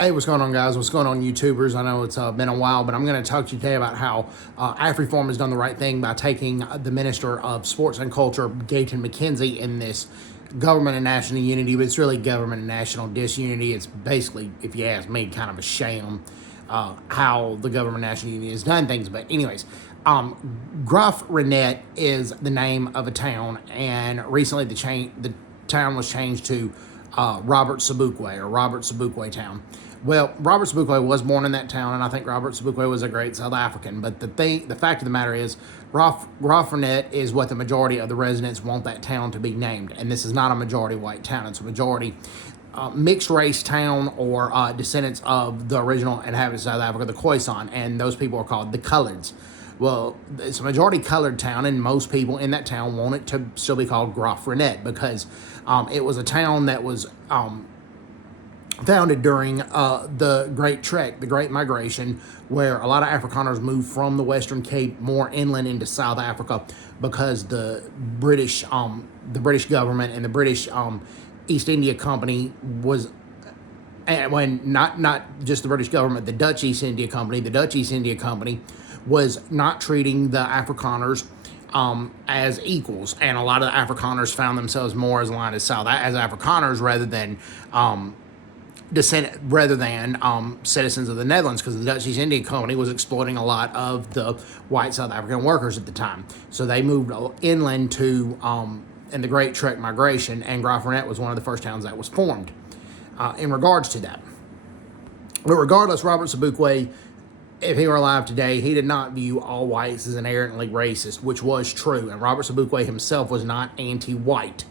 Hey, what's going on, guys? What's going on, YouTubers? I know it's been a while, but I'm going to talk to you today about how AfriForum has done the right thing by taking the Minister of Sports and Culture, Gayton, MacKenzie, in this government and national unity, but it's really government and national disunity. It's basically, if you ask me, kind of a sham how the government and national unity has done things. But anyways, Graff-Reneit is the name of a town, and recently the town was changed to Robert Sobukwe Town. Well, Robert Sobukwe was born in that town, and I think Robert Sobukwe was a great South African. But the fact of the matter is, Graff-Reneit is what the majority of the residents want that town to be named, and this is not a majority white town. It's a majority mixed race town, or descendants of the original inhabitants of South Africa, the Khoisan, and those people are called the Coloreds. Well, it's a majority colored town, and most people in that town want it to still be called Graff-Reneit because it was a town that was founded during the Great Trek, the Great Migration, where a lot of Afrikaners moved from the Western Cape more inland into South Africa because the British government and the British East India Company was, and when not just the British government, the Dutch East India Company was not treating the Afrikaners as equals, and a lot of the Afrikaners found themselves more as aligned as Afrikaners rather than citizens of the Netherlands, because the Dutch East India Company was exploiting a lot of the white South African workers at the time. So they moved inland to in the Great Trek Migration, and Graff-Reneit was one of the first towns that was formed in regards to that. But regardless, Robert Sobukwe, if he were alive today, he did not view all whites as inherently racist, which was true. And Robert Sobukwe himself was not anti-white.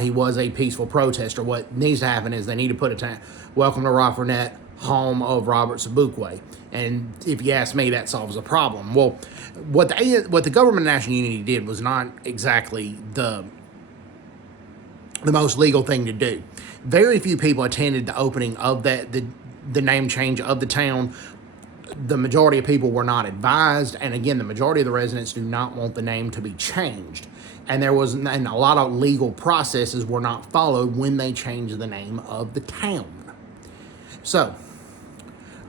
He was a peaceful protester. What needs to happen is they need to put a welcome to Graff-Reneit, home of Robert Sobukwe. And if you ask me, that solves the problem. Well, what the government of national unity did was not exactly the most legal thing to do. Very few people attended the opening of the name change of the town. The majority of people were not advised, and again, the majority of the residents do not want the name to be changed. And a lot of legal processes were not followed when they changed the name of the town. So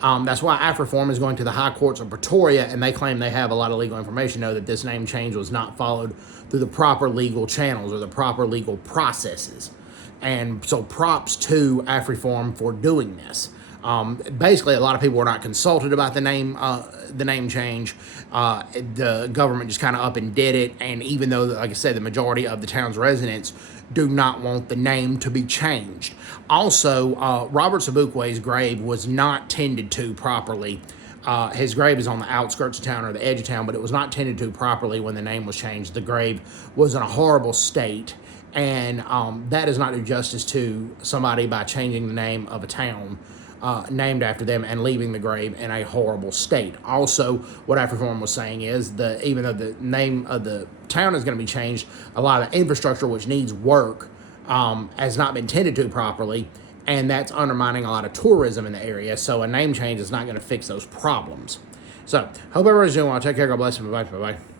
that's why AfriForum is going to the high courts of Pretoria, and they claim they have a lot of legal information to know that this name change was not followed through the proper legal channels or the proper legal processes. And so props to AfriForum for doing this. Basically, a lot of people were not consulted about the name change. The government just kind of up and did it. And even though, like I said, the majority of the town's residents do not want the name to be changed. Also, Robert Sobukwe's grave was not tended to properly. His grave is on the outskirts of town or the edge of town, but it was not tended to properly when the name was changed. The grave was in a horrible state, and that does not do justice to somebody by changing the name of a town named after them and leaving the grave in a horrible state. Also, what AfriForum was saying is even though the name of the town is going to be changed, a lot of the infrastructure which needs work has not been tended to properly, and that's undermining a lot of tourism in the area. So a name change is not going to fix those problems. So, hope everybody's doing well. Take care. God bless you. Bye-bye. Bye-bye.